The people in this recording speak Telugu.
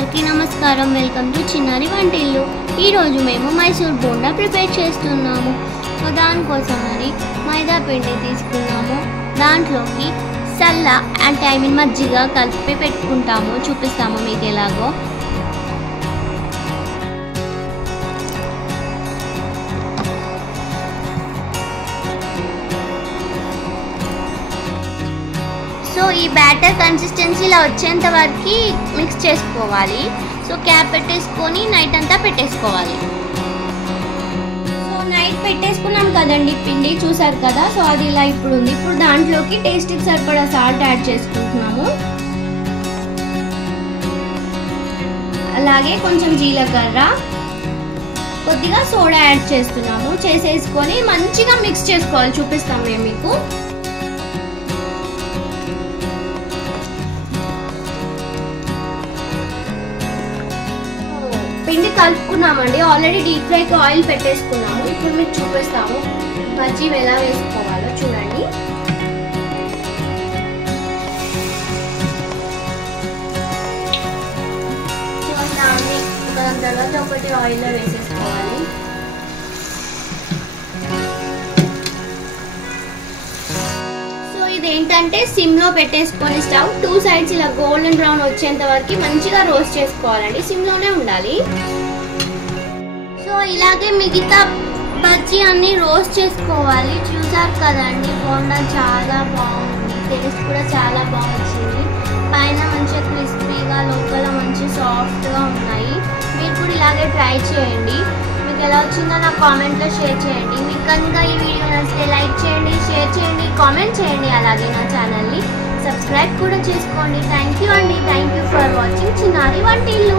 అందరికీ నమస్కారం. వెల్కమ్ టు చిన్నారి వంటిల్లు. ఈరోజు మేము మైసూర్ బోండా ప్రిపేర్ చేస్తున్నాము. దానికోసమని మైదా పిండి తీసుకున్నాము. దాంట్లోకి సల్ల అంటే మజ్జిగ కలిపి పెట్టుకుంటాము. చూపిస్తాము మీకు ఎలాగో. సో ఈ బ్యాటర్ కన్సిస్టెన్సీ ఇలా వచ్చేంత వరకు మిక్స్ చేసుకోవాలి. సో క్యాప్ పెట్టేసుకొని నైట్ అంతా పెట్టేసుకోవాలి. సో నైట్ పెట్టేసుకున్నాం కదండి పిండి, చూసారు కదా. సో అది ఇలా ఇప్పుడు ఉంది. ఇప్పుడు దాంట్లోకి టేస్ట్కి సరిపడా సాల్ట్ యాడ్ చేసుకుంటున్నాము. అలాగే కొంచెం జీలకర్ర, కొద్దిగా సోడా యాడ్ చేస్తున్నాము. చేసేసుకొని మంచిగా మిక్స్ చేసుకోవాలి. చూపిస్తాం మేము మీకు. పిండి కలుపుకున్నామండి. ఆల్రెడీ డీప్ ఫ్రైకి ఆయిల్ పెట్టేసుకున్నాము. ఇప్పుడు మీకు చూపిస్తాము బజ్జీ ఎలా వేసుకోవాలో. చూడండి. దాని తర్వాత ఒకటి ఆయిల్లో వేసేసుకోవాలి. ఇదేంటంటే సిమ్ లో పెట్టేసుకొని స్టవ్ 2 సైడ్స్ ఇలా గోల్డెన్ బ్రౌన్ వచ్చేంత వరకు మంచిగా రోస్ట్ చేసుకోవాలండి. సిమ్ లోనే ఉండాలి. సో ఇలాగే మిగతా బజ్జీ అన్ని రోస్ట్ చేసుకోవాలి. చూసారు కదండి, బోండా చాలా బాగుంది. టేస్ట్ కూడా చాలా బాగా వచ్చింది. పైన మంచిగా క్రిస్పీగా, లోపల మంచి సాఫ్ట్గా ఉన్నాయి. మీరు కూడా ఇలాగే ట్రై చేయండి. మీకు ఎలా వచ్చిందో నాకు కామెంట్లో షేర్ చేయండి. మీకు కనుక ఈ వీడియో నచ్చితే లైక్ చేయండి, షేర్ చేయండి, కామెంట్ చేయండి. అలాగే నా ఛానల్ని సబ్స్క్రైబ్ కూడా చేసుకోండి. థ్యాంక్ యూ అండి. థ్యాంక్ యూ ఫర్ వాచింగ్ చిన్నారి వంటిల్లు.